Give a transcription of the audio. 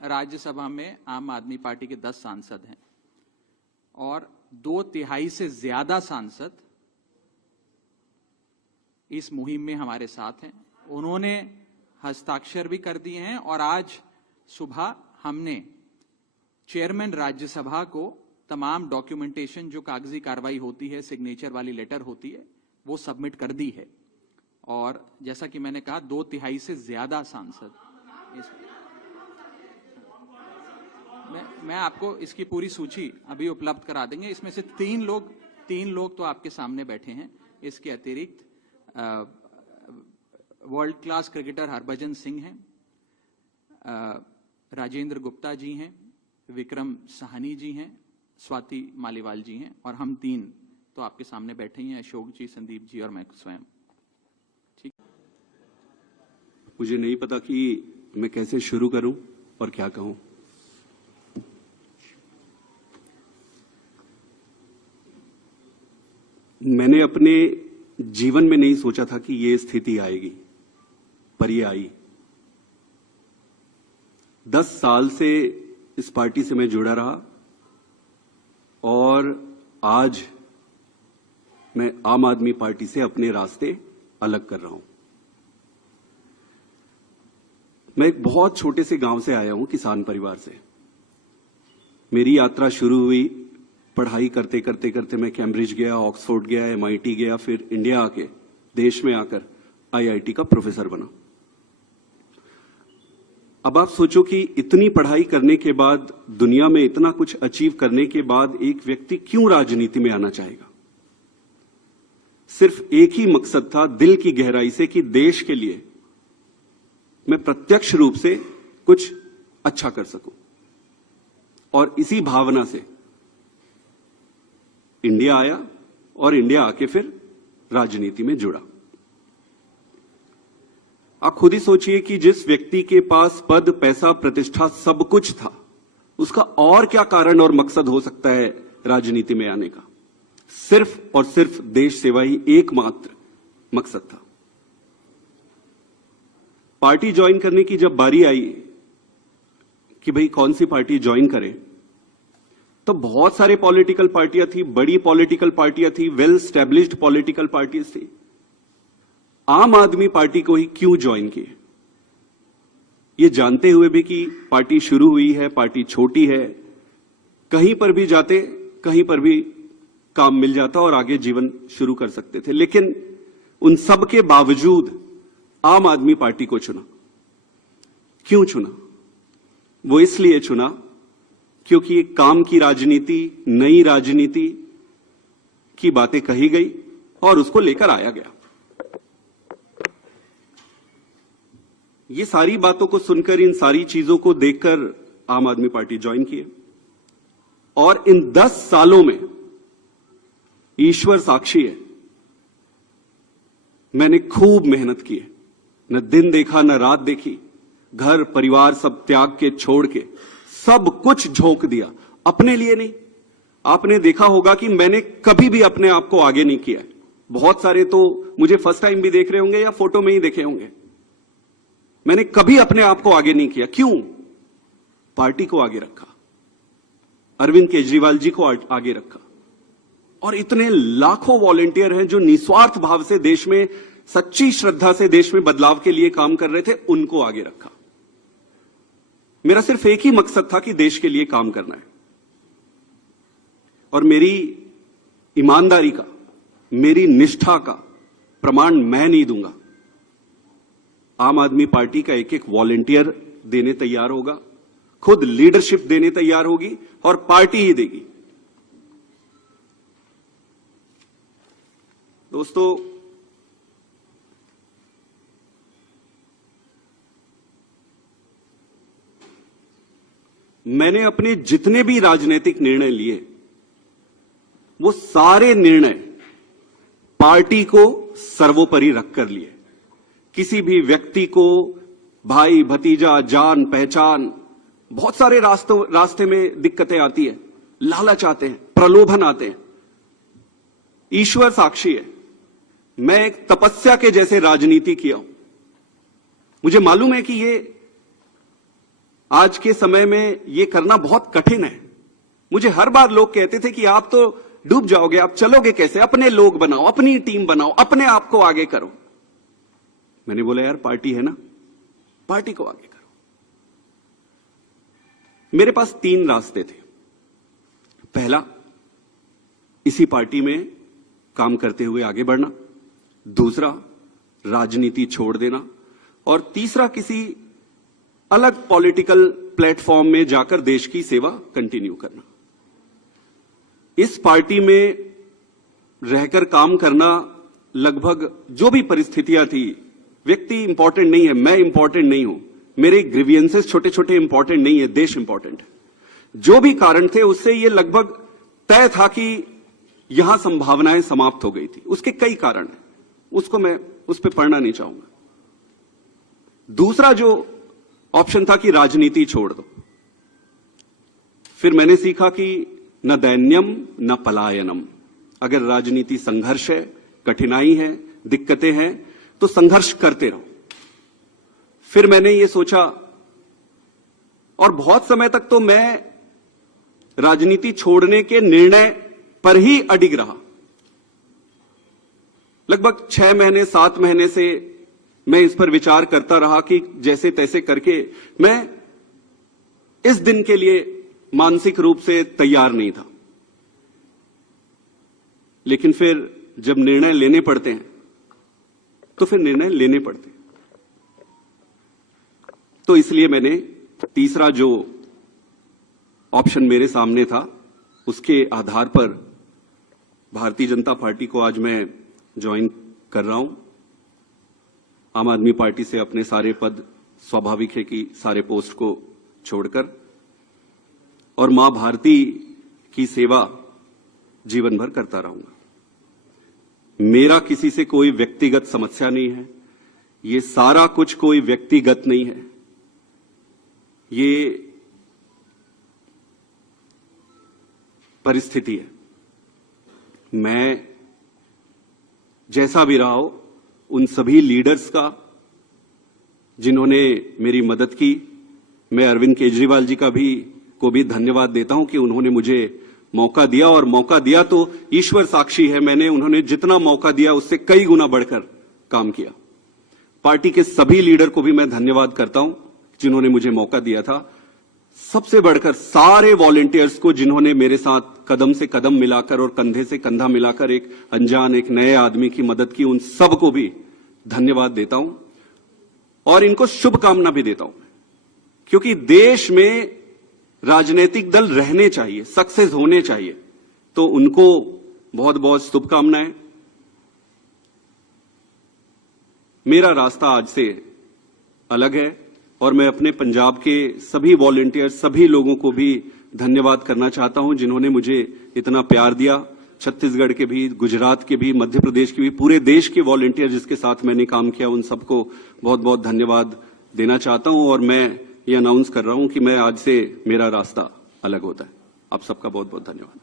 राज्यसभा में आम आदमी पार्टी के 10 सांसद हैं और 2/3 से ज्यादा सांसद इस मुहिम में हमारे साथ हैं। उन्होंने हस्ताक्षर भी कर दिए हैं और आज सुबह हमने चेयरमैन राज्यसभा को तमाम डॉक्यूमेंटेशन जो कागजी कार्रवाई होती है, सिग्नेचर वाली लेटर होती है, वो सबमिट कर दी है। और जैसा कि मैंने कहा 2/3 से ज्यादा सांसद मैं आपको इसकी पूरी सूची अभी उपलब्ध करा देंगे। इसमें से तीन लोग तो आपके सामने बैठे हैं। इसके अतिरिक्त world class cricketer Harbhajan Singh हैं, राजेंद्र गुप्ता जी हैं, विक्रम साहनी जी हैं, स्वाति मालीवाल जी हैं और हम 3 तो आपके सामने बैठे ही हैं, अशोक जी, संदीप जी और मैं स्वयं। ठीक, मुझे नहीं पता कि मैं कैसे शुरू करूं और क्या कहूं। मैंने अपने जीवन में नहीं सोचा था कि ये स्थिति आएगी, पर ये आई। 10 साल से इस पार्टी से मैं जुड़ा रहा और आज मैं आम आदमी पार्टी से अपने रास्ते अलग कर रहा हूं। मैं एक बहुत छोटे से गांव से आया हूं, किसान परिवार से। मेरी यात्रा शुरू हुई पढ़ाई करते करते करते। मैं कैम्ब्रिज गया, ऑक्सफोर्ड गया, MIT गया, फिर इंडिया आके देश में आकर IIT का प्रोफेसर बना। अब आप सोचो कि इतनी पढ़ाई करने के बाद, दुनिया में इतना कुछ अचीव करने के बाद एक व्यक्ति क्यों राजनीति में आना चाहेगा? सिर्फ एक ही मकसद था दिल की गहराई से कि देश के लिए मैं प्रत्यक्ष रूप से कुछ अच्छा कर सकूं। और इसी भावना से इंडिया आया और इंडिया आके फिर राजनीति में जुड़ा। आप खुद ही सोचिए कि जिस व्यक्ति के पास पद, पैसा, प्रतिष्ठा सब कुछ था, उसका और क्या कारण और मकसद हो सकता है राजनीति में आने का? सिर्फ और सिर्फ देश सेवा ही एकमात्र मकसद था। पार्टी ज्वाइन करने की जब बारी आई कि भाई कौन सी पार्टी ज्वाइन करें, तो बहुत सारे पॉलिटिकल पार्टियां थी, बड़ी पॉलिटिकल पार्टियां थी, वेल स्टैब्लिश्ड पॉलिटिकल पार्टीज थी। आम आदमी पार्टी को ही क्यों ज्वाइन किए? ये जानते हुए भी कि पार्टी शुरू हुई है, पार्टी छोटी है, कहीं पर भी जाते कहीं पर भी काम मिल जाता और आगे जीवन शुरू कर सकते थे। लेकिन उन सब के बावजूद आम आदमी पार्टी को चुना। क्यों चुना? वो इसलिए चुना क्योंकि एक काम की राजनीति, नई राजनीति की बातें कही गई और उसको लेकर आया गया। ये सारी बातों को सुनकर, इन सारी चीजों को देखकर आम आदमी पार्टी ज्वाइन किए। और इन 10 सालों में ईश्वर साक्षी है, मैंने खूब मेहनत की है। न दिन देखा न रात देखी, घर परिवार सब त्याग के छोड़ के सब कुछ झोंक दिया, अपने लिए नहीं। आपने देखा होगा कि मैंने कभी भी अपने आप को आगे नहीं किया। बहुत सारे तो मुझे फर्स्ट टाइम भी देख रहे होंगे या फोटो में ही देखे होंगे। मैंने कभी अपने आप को आगे नहीं किया। क्यों? पार्टी को आगे रखा, अरविंद केजरीवाल जी को आगे रखा। और इतने लाखों वॉलंटियर हैं जो निस्वार्थ भाव से देश में, सच्ची श्रद्धा से देश में बदलाव के लिए काम कर रहे थे, उनको आगे रखा। मेरा सिर्फ एक ही मकसद था कि देश के लिए काम करना है। और मेरी ईमानदारी का, मेरी निष्ठा का प्रमाण मैं नहीं दूंगा। आम आदमी पार्टी का एक एक वॉलंटियर देने तैयार होगा, खुद लीडरशिप देने तैयार होगी और पार्टी ही देगी। दोस्तों, मैंने अपने जितने भी राजनीतिक निर्णय लिए, वो सारे निर्णय पार्टी को सर्वोपरि रखकर लिए। किसी भी व्यक्ति को भाई, भतीजा, जान पहचान, बहुत सारे रास्ते में दिक्कतें आती है, लालच आते हैं, प्रलोभन आते हैं। ईश्वर साक्षी है, मैं एक तपस्या के जैसे राजनीति किया हूं। मुझे मालूम है कि ये आज के समय में ये करना बहुत कठिन है। मुझे हर बार लोग कहते थे कि आप तो डूब जाओगे, आप चलोगे कैसे, अपने लोग बनाओ, अपनी टीम बनाओ, अपने आप को आगे करो। मैंने बोला यार पार्टी है ना, पार्टी को आगे करो। मेरे पास 3 रास्ते थे। पहला, इसी पार्टी में काम करते हुए आगे बढ़ना। दूसरा, राजनीति छोड़ देना। और तीसरा, किसी अलग पॉलिटिकल प्लेटफॉर्म में जाकर देश की सेवा कंटिन्यू करना। इस पार्टी में रहकर काम करना, लगभग जो भी परिस्थितियां थी, व्यक्ति इंपॉर्टेंट नहीं है, मैं इंपॉर्टेंट नहीं हूं, मेरे ग्रीवियंसेस छोटे छोटे इंपॉर्टेंट नहीं है, देश इंपॉर्टेंट है। जो भी कारण थे उससे ये लगभग तय था कि यहां संभावनाएं समाप्त हो गई थी। उसके कई कारण हैं, उसको मैं उस पर पढ़ना नहीं चाहूंगा। दूसरा जो ऑप्शन था कि राजनीति छोड़ दो। फिर मैंने सीखा कि न दैन्यम न पलायनम। अगर राजनीति संघर्ष है, कठिनाई है, दिक्कतें हैं, तो संघर्ष करते रहो। फिर मैंने ये सोचा, और बहुत समय तक तो मैं राजनीति छोड़ने के निर्णय पर ही अडिग रहा। लगभग 6 महीने 7 महीने से मैं इस पर विचार करता रहा कि जैसे तैसे करके मैं इस दिन के लिए मानसिक रूप से तैयार नहीं था। लेकिन फिर जब निर्णय लेने पड़ते हैं तो फिर निर्णय लेने पड़ते हैं। तो इसलिए मैंने तीसरा जो ऑप्शन मेरे सामने था, उसके आधार पर भारतीय जनता पार्टी को आज मैं ज्वाइन कर रहा हूं। आम आदमी पार्टी से अपने सारे पद, स्वाभाविक है कि सारे पोस्ट को छोड़कर, और मां भारती की सेवा जीवन भर करता रहूंगा। मेरा किसी से कोई व्यक्तिगत समस्या नहीं है, ये सारा कुछ कोई व्यक्तिगत नहीं है, ये परिस्थिति है। मैं जैसा भी रहा हो, उन सभी लीडर्स का जिन्होंने मेरी मदद की, मैं अरविंद केजरीवाल जी को भी धन्यवाद देता हूं कि उन्होंने मुझे मौका दिया, और मौका दिया तो ईश्वर साक्षी है, मैंने उन्होंने जितना मौका दिया उससे कई गुना बढ़कर काम किया। पार्टी के सभी लीडर को भी मैं धन्यवाद करता हूं जिन्होंने मुझे मौका दिया था। सबसे बढ़कर सारे वॉलंटियर्स को जिन्होंने मेरे साथ कदम से कदम मिलाकर और कंधे से कंधा मिलाकर एक अनजान, एक नए आदमी की मदद की, उन सबको भी धन्यवाद देता हूं और इनको शुभकामना भी देता हूं, क्योंकि देश में राजनीतिक दल रहने चाहिए, सक्सेस होने चाहिए, तो उनको बहुत बहुत शुभकामनाएं। मेरा रास्ता आज से अलग है और मैं अपने पंजाब के सभी वॉलंटियर, सभी लोगों को भी धन्यवाद करना चाहता हूं जिन्होंने मुझे इतना प्यार दिया। छत्तीसगढ़ के भी, गुजरात के भी, मध्य प्रदेश के भी, पूरे देश के वॉलंटियर जिसके साथ मैंने काम किया, उन सबको बहुत बहुत धन्यवाद देना चाहता हूं। और मैं ये अनाउंस कर रहा हूं कि मैं आज से मेरा रास्ता अलग होता है। आप सबका बहुत बहुत धन्यवाद।